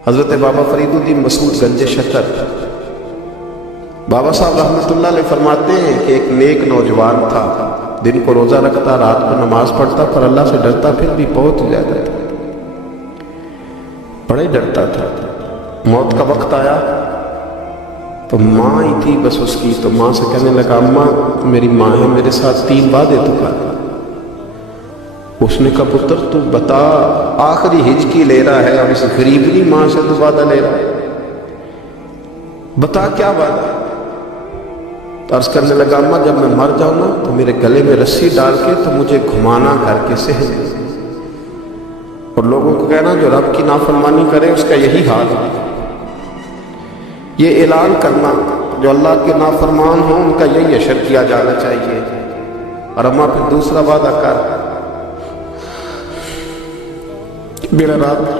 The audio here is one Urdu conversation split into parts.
حضرت بابا فرید الدین مسعود گنج شکر بابا صاحب رحمۃ اللہ علیہ فرماتے ہیں کہ ایک نیک نوجوان تھا، دن کو روزہ رکھتا، رات کو نماز پڑھتا، پر اللہ سے ڈرتا پھر بھی بہت زیادہ تھا، بڑے ڈرتا تھا۔ موت کا وقت آیا تو ماں ہی تھی بس اس کی، تو ماں سے کہنے لگا اماں میری ماں ہے، میرے ساتھ 3 وعدے تو کر۔ اس نے کہا پتر تو بتا، آخری ہجکی لے رہا ہے اور اس غریبنی ماں سے تو وعدہ لے رہا ہے، بتا کیا وعدہ؟ تو عرض کرنے لگا اماں جب میں مر جاؤں نا تو میرے گلے میں رسی ڈال کے تو مجھے گھمانا کر کے سہل دے، اور لوگوں کو کہنا جو رب کی نافرمانی کرے اس کا یہی حال ہے۔ یہ اعلان کرنا جو اللہ کے نافرمان ہوں ان کا یہی اشر کیا جانا چاہیے۔ اور اماں پھر دوسرا وعدہ کر، میرا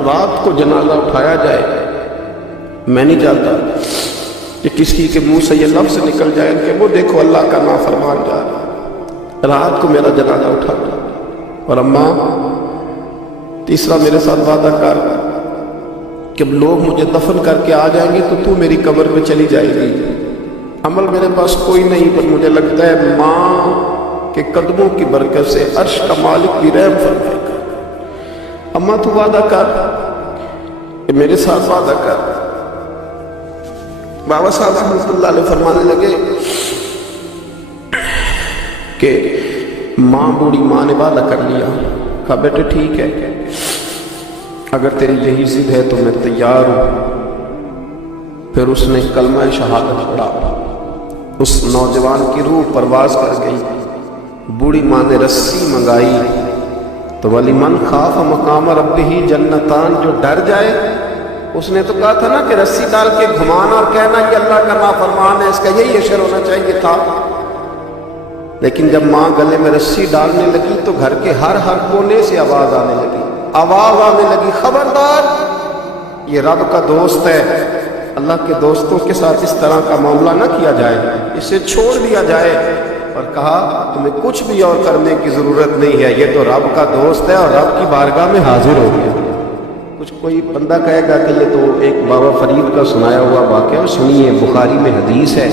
رات کو جنازہ اٹھایا جائے، میں نہیں چاہتا کہ کسی کے منہ سے یہ لفظ نکل جائے کہ وہ دیکھو اللہ کا نافرمان جا رہا، رات کو میرا جنازہ اٹھا۔ اور اماں تیسرا میرے ساتھ وعدہ کر کہ لوگ مجھے دفن کر کے آ جائیں گے تو میری قبر میں چلی جائے گی، عمل میرے پاس کوئی نہیں، پر مجھے لگتا ہے ماں کے قدموں کی برکت سے عرش کا مالک بھی رحم فرمائے گا۔ اماں تو وعدہ کر کہ میرے ساتھ وعدہ کر۔ بابا صاحب رحمۃ اللہ علیہ فرمانے لگے کہ ماں بوڑھی ماں نے وعدہ کر لیا، کہا بیٹے ٹھیک ہے، اگر تیری یہی ضد ہے تو میں تیار ہوں۔ پھر اس نے کلمہ شہادت پڑھا، اس نوجوان کی روح پرواز کر گئی۔ بوڑھی ماں نے رسی منگائی تو وَلِمَنْ خَافَ مَقَامَ رَبِّهِ جنتان، جو ڈر جائے، اس نے تو کہا تھا نا کہ رسی ڈال کے گھمانا اور کہنا کہ اللہ کا نافرمان ہے، اس کا یہی اشر ہونا چاہیے تھا۔ لیکن جب ماں گلے میں رسی ڈالنے لگی تو گھر کے ہر کونے سے آواز آنے لگی، خبردار یہ رب کا دوست ہے، اللہ کے دوستوں کے ساتھ اس طرح کا معاملہ نہ کیا جائے، اسے چھوڑ دیا جائے۔ اور کہا تمہیں کچھ بھی اور کرنے کی ضرورت نہیں ہے، یہ تو رب کا دوست ہے اور رب کی بارگاہ میں حاضر ہو گیا۔ کچھ کوئی بندہ کہے گا کہ یہ تو ایک بابا فرید کا سنایا ہوا واقعہ، سنیے بخاری میں حدیث ہے،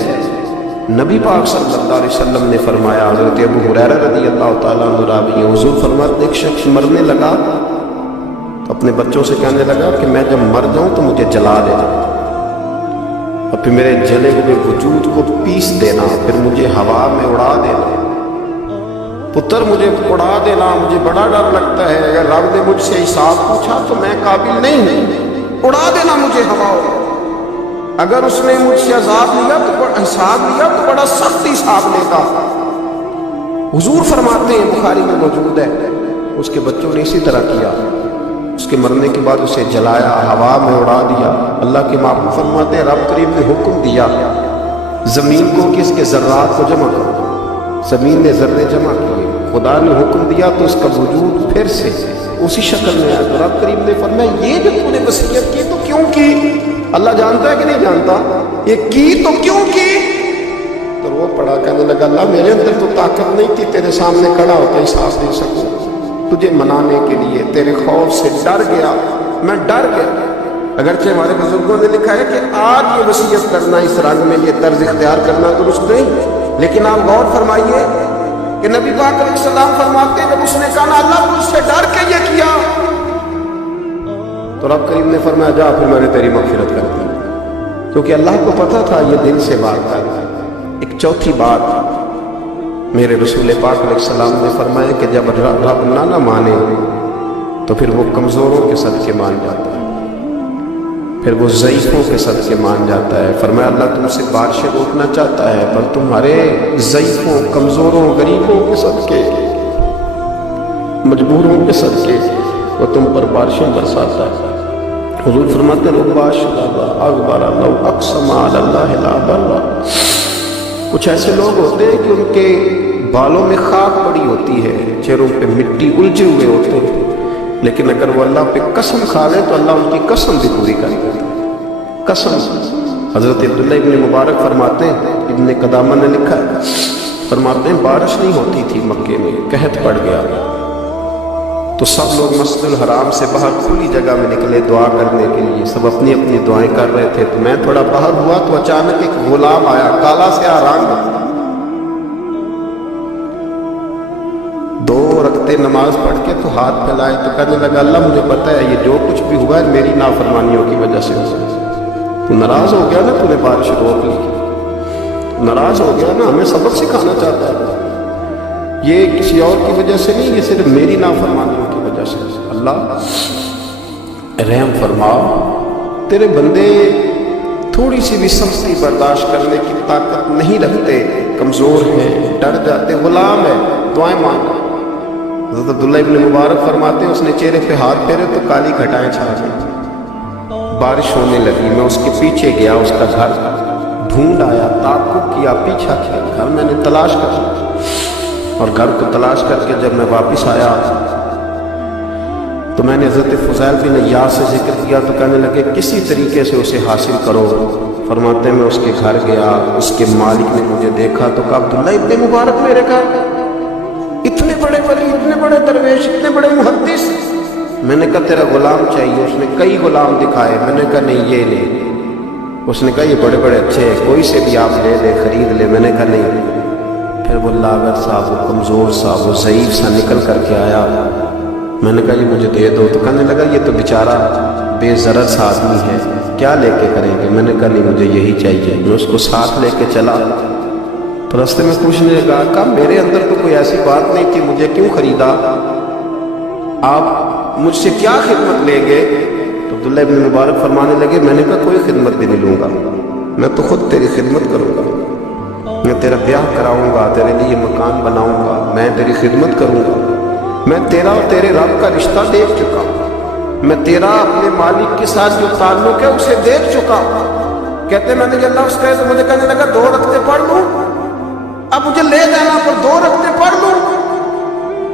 نبی پاک صلی اللہ علیہ وسلم نے فرمایا، حضرت ابو ہریرہ رضی اللہ تعالیٰ عنہ راوی ہیں، حضور فرماتے ایک شخص مرنے لگا تو اپنے بچوں سے کہنے لگا کہ میں جب مر جاؤں تو مجھے جلا دینا، اور پھر میرے جلے ہوئے وجود کو پیس دینا، پھر مجھے ہوا میں اڑا دینا۔ پتر مجھے اڑا دینا، مجھے بڑا ڈر لگتا ہے، اگر رب نے مجھ سے حساب پوچھا تو میں قابل نہیں ہوں، اڑا دینا مجھے ہوا میں۔ اگر اس نے مجھ سے حساب لیا تو بڑا سخت حساب لے گا۔ حضور فرماتے ہیں بخاری میں موجود ہے، اس کے بچوں نے اسی طرح کیا، اس کے مرنے کے بعد اسے جلایا، ہوا میں اڑا دیا۔ اللہ کے محبوب فرماتے ہیں رب کریم نے حکم دیا زمین کو کہ اس کے ذرات کو جمع کرو، زمین نے ذرے جمع کیے، خدا نے حکم دیا تو اس کا وجود پھر سے اسی شکل میں آیا۔ تو رب کریم نے فرمایا یہ جو تو نے وصیت کی تو کیوں کی؟ اللہ جانتا ہے کہ نہیں جانتا؟ یہ کی تو کیوں کی؟ تو وہ پڑا کہنے لگا اللہ میرے اندر تو طاقت نہیں تھی تیرے سامنے کھڑا ہو کے احساس دے سکوں، تجھے منانے کے لیے تیرے خوف سے ڈر گیا، میں ڈر گیا۔ اگرچہ ہمارے بزرگوں نے لکھا ہے کہ آج یہ وصیت کرنا، اس رنگ میں یہ طرز اختیار کرنا درست نہیں، لیکن آپ غور فرمائیے کہ نبی پاک علیہ السلام فرماتے ہیں جب اس نے کہا اللہ مجھ سے ڈر کے یہ کیا، تو رب کریم نے فرمایا جا پھر میں نے تیری مغفرت کر دی، کیونکہ اللہ کو پتا تھا یہ دل سے بات ہے۔ ایک چوتھی بات میرے رسول پاک علیہ السلام نے فرمایا کہ جب رب نہ مانے تو پھر وہ کمزوروں کے صدقے مان جاتا ہے، پھر وہ ضعیفوں کے صدقے مان جاتا ہے۔ فرمایا اللہ تم سے بارشیں روکنا چاہتا ہے پر تمہارے ضعیفوں، کمزوروں، غریبوں کے صدقے، مجبوروں کے صدقے وہ تم پر بارشیں برساتا ہے۔ حضور فرماتے ہیں اغبر لو اقسم علی اللہ لا برا، کچھ ایسے لوگ ہوتے ہیں کہ ان کے بالوں میں خاک پڑی ہوتی ہے، چہروں پہ مٹی الجھے ہوئے ہوتے ہیں، لیکن اگر وہ اللہ پہ قسم کھا لے تو اللہ ان کی قسم بھی پوری کر دیتا ہے۔ قسم حضرت عبداللہ ابن مبارک فرماتے ہیں، ابن قدامہ نے لکھا ہے، فرماتے ہیں بارش نہیں ہوتی تھی مکے میں، قحط پڑ گیا، تو سب لوگ مسجد الحرام سے باہر کھلی جگہ میں نکلے دعا کرنے کے لیے، سب اپنی اپنی دعائیں کر رہے تھے۔ تو میں تھوڑا باہر ہوا تو اچانک ایک غلام آیا، کالا سیاہ رنگ، 2 رکعتیں نماز پڑھ کے تو ہاتھ پھیلائے تو کہنے لگا اللہ مجھے پتہ ہے یہ جو کچھ بھی ہوا ہے میری نافرمانیوں کی وجہ سے ہوا۔ تو ناراض ہو گیا نا، تو نے بارش روک لی، ناراض ہو گیا نا، ہمیں سبق سکھانا چاہتا ہے۔ یہ کسی اور کی وجہ سے نہیں، یہ صرف میری نافرمانیوں کی وجہ سے۔ اللہ رحم فرما، تیرے بندے تھوڑی سی بھی سختی برداشت کرنے کی طاقت نہیں رکھتے، کمزور ہیں، ڈر جاتے، غلام ہے، دعائیں مانگ۔ حضرت عبداللہ ابن مبارک فرماتے ہیں اس نے چہرے پہ ہاتھ پھیرے تو کالی گھٹائیں چھا گئی، بارش ہونے لگی۔ میں اس کے پیچھے گیا، اس کا گھر ڈھونڈ آیا، تعقب کیا، پیچھا کیا، گھر میں نے تلاش کر، اور گھر کو تلاش کر کے جب میں واپس آیا تو میں نے حضرت فضیل بن عیاض سے ذکر کیا تو کہنے لگے کسی طریقے سے اسے حاصل کرو۔ فرماتے ہیں میں اس کے گھر گیا، اس کے مالک نے مجھے دیکھا تو کہا عبداللہ ابن مبارک میرے گھر، اتنے بڑے ولی، اتنے بڑے درویش، اتنے بڑے محدث۔ میں نے کہا تیرا غلام چاہیے۔ اس نے کئی غلام دکھائے، میں نے کہا نہیں یہ لے۔ اس نے کہا یہ بڑے بڑے اچھے ہیں، کوئی سے بھی آپ لے لے، خرید لے۔ میں نے کہا نہیں۔ پھر وہ لاغر سا، وہ کمزور سا، وہ ضعیف سا نکل کر کے آیا۔ میں نے کہا یہ مجھے دے دو، تو کہنے لگا یہ تو بیچارہ بے ضرر سا آدمی ہے، کیا لے کے کریں گے؟ میں نے کہا نہیں مجھے یہی چاہیے۔ میں اس کو ساتھ لے کے چلا تو راستے میں پوچھنے لگا کہ میرے اندر تو کوئی ایسی بات نہیں تھی، مجھے کیوں خریدا؟ آپ مجھ سے کیا خدمت لیں گے؟ تو عبداللہ ابن مبارک فرمانے لگے میں نے کہا کوئی خدمت بھی نہیں لوں گا، میں تو خود تیری خدمت کروں گا، میں تیرا بیاہ کراؤں گا، تیرے لیے مکان بناؤں گا، میں تیری خدمت کروں گا۔ میں تیرا اور تیرے رب کا رشتہ دیکھ چکا ہوں، میں تیرا اپنے مالک کے ساتھ جو تعلق ہے اسے دیکھ چکا ہوں۔ کہتے میں نے یہ لفظ کہے تو مجھے کہنے لگا 2 رکعتیں پڑھ لوں، اب مجھے لے جانا پر 2 رکعتیں پڑھ لوں۔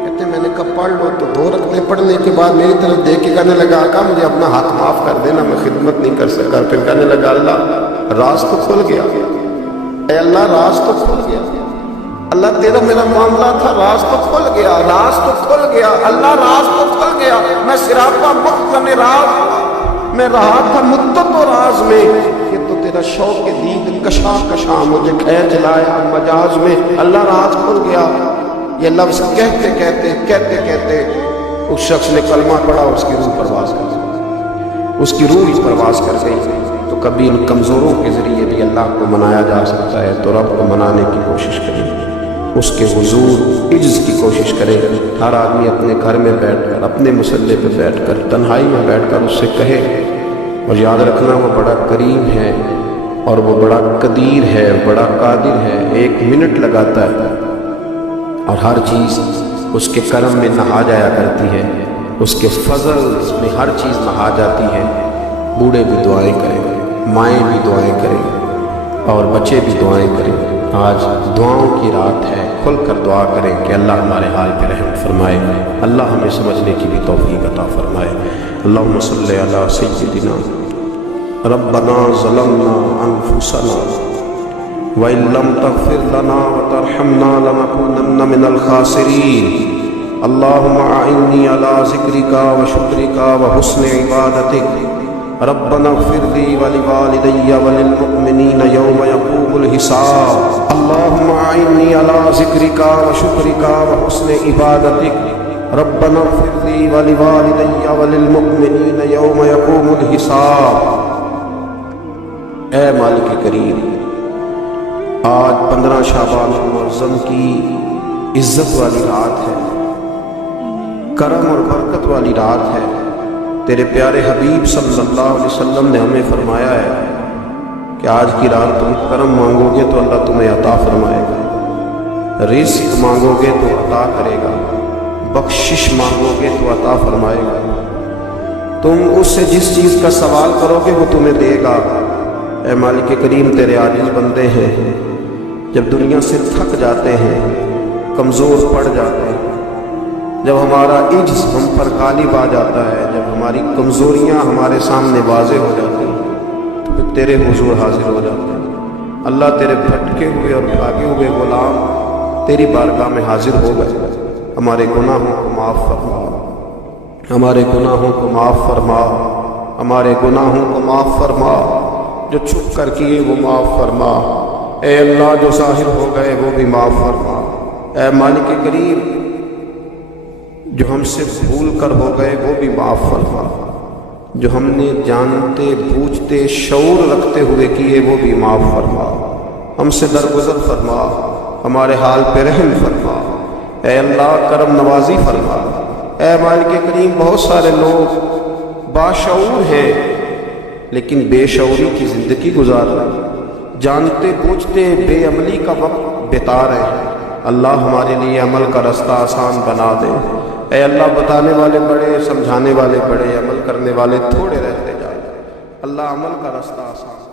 کہتے میں نے کہا پڑھ لو۔ تو 2 رکعتیں پڑھنے کے بعد میری طرف دیکھ کے کہنے لگا آقا مجھے اپنا ہاتھ معاف کر دینا، میں خدمت نہیں کر سکا۔ پھر کہنے لگا اللہ راز تو کھل گیا، اے اللہ راز تو کھل گیا، اللہ تیرا میرا معاملہ تھا، راز تو کھل گیا، راز تو کھل گیا، اللہ راز تو کھل گیا۔ میں سراپا مخزن راز میں رہا تھا مدت و راز میں، یہ تو تیرا شوق دید کشاں کشاں مجھے کھینچ لایا مجاز میں، اللہ راز کھل گیا۔ یہ لفظ کہتے کہتے کہتے کہتے اس شخص نے کلمہ پڑھا، اس کی روح پرواز کر گئی، اس کی روح ہی پرواز کر گئی۔ تو کبھی ان کمزوروں کے ذریعے بھی اللہ کو منایا جا سکتا ہے، تو رب کو منانے کی کوشش کریں، اس کے حضور عجز کی کوشش کرے۔ ہر آدمی اپنے گھر میں بیٹھ کر، اپنے مصلے پہ بیٹھ کر، تنہائی میں بیٹھ کر اس سے کہے، اور یاد رکھنا وہ بڑا کریم ہے اور وہ بڑا قدیر ہے، بڑا قادر ہے، 1 منٹ لگاتا ہے اور ہر چیز اس کے کرم میں نہا جایا کرتی ہے، اس کے فضل میں ہر چیز نہا جاتی ہے۔ بوڑھے بھی دعائیں کریں، مائیں بھی دعائیں کریں اور بچے بھی دعائیں کریں۔ آج دعاؤں کی رات ہے، کھل کر دعا کریں کہ اللہ ہمارے حال پہ رحم فرمائے، اللہ ہمیں سمجھنے کی بھی توفیق عطا فرمائے۔ اللہم صلی علی سیدنا ربنا ظلمنا انفسنا وَإِن لَّمْ تَغْفِرْ لَنَا وَتَرْحَمْنَا لَنَكُونَنَّ مِنَ الْخَاسِرِينَ اللهم أعني على ذكرك وشكرك وحسن عبادتك ربنا اغفر لي ولوالدي وللمؤمنين يوم يقوم الحساب اللهم أعني على ذكرك وشكرك وحسن عبادتك ربنا اغفر لي ولوالدي وللمؤمنين يوم يقوم الحساب۔ اے مالک کریم، آج 15 شعبان المعظم کی عزت والی رات ہے، کرم اور برکت والی رات ہے۔ تیرے پیارے حبیب صلی اللہ علیہ وسلم نے ہمیں فرمایا ہے کہ آج کی رات تم کرم مانگو گے تو اللہ تمہیں عطا فرمائے گا، رزق مانگو گے تو عطا کرے گا، بخشش مانگو گے تو عطا فرمائے گا۔ تم اس سے جس چیز کا سوال کرو گے وہ تمہیں دے گا۔ اے مالک کریم، تیرے عاجز بندے ہیں، جب دنیا سے تھک جاتے ہیں، کمزور پڑ جاتے ہیں، جب ہمارا عجز ہم پر غالب آ جاتا ہے، جب ہماری کمزوریاں ہمارے سامنے واضح ہو جاتی ہیں، تو پھر تیرے حضور حاضر ہو جاتے ہیں۔ اللہ تیرے بھٹکے ہوئے اور بھاگے ہوئے غلام تیری بارگاہ میں حاضر ہو گئے، ہمارے گناہوں کو معاف فرما، ہمارے گناہوں کو معاف فرما، ہمارے گناہوں کو معاف فرما، جو چھپ کر کیے وہ معاف فرما، اے اللہ جو ظاہر ہو گئے وہ بھی معاف فرما، اے مالک کریم جو ہم سے بھول کر ہو گئے وہ بھی معاف فرما، جو ہم نے جانتے بوجھتے شعور رکھتے ہوئے کیے وہ بھی معاف فرما، ہم سے درگزر فرما، ہمارے حال پہ رحم فرما، اے اللہ کرم نوازی فرما، اے مالک کریم بہت سارے لوگ باشعور ہیں لیکن بے شعوری کی زندگی گزار رہے ہیں، جانتے بوجھتے بے عملی کا وقت بتا رہے ہیں، اللہ ہمارے لیے عمل کا رستہ آسان بنا دے، اے اللہ بتانے والے بڑے، سمجھانے والے بڑے، عمل کرنے والے تھوڑے رہتے جائیں، اللہ عمل کا رستہ آسان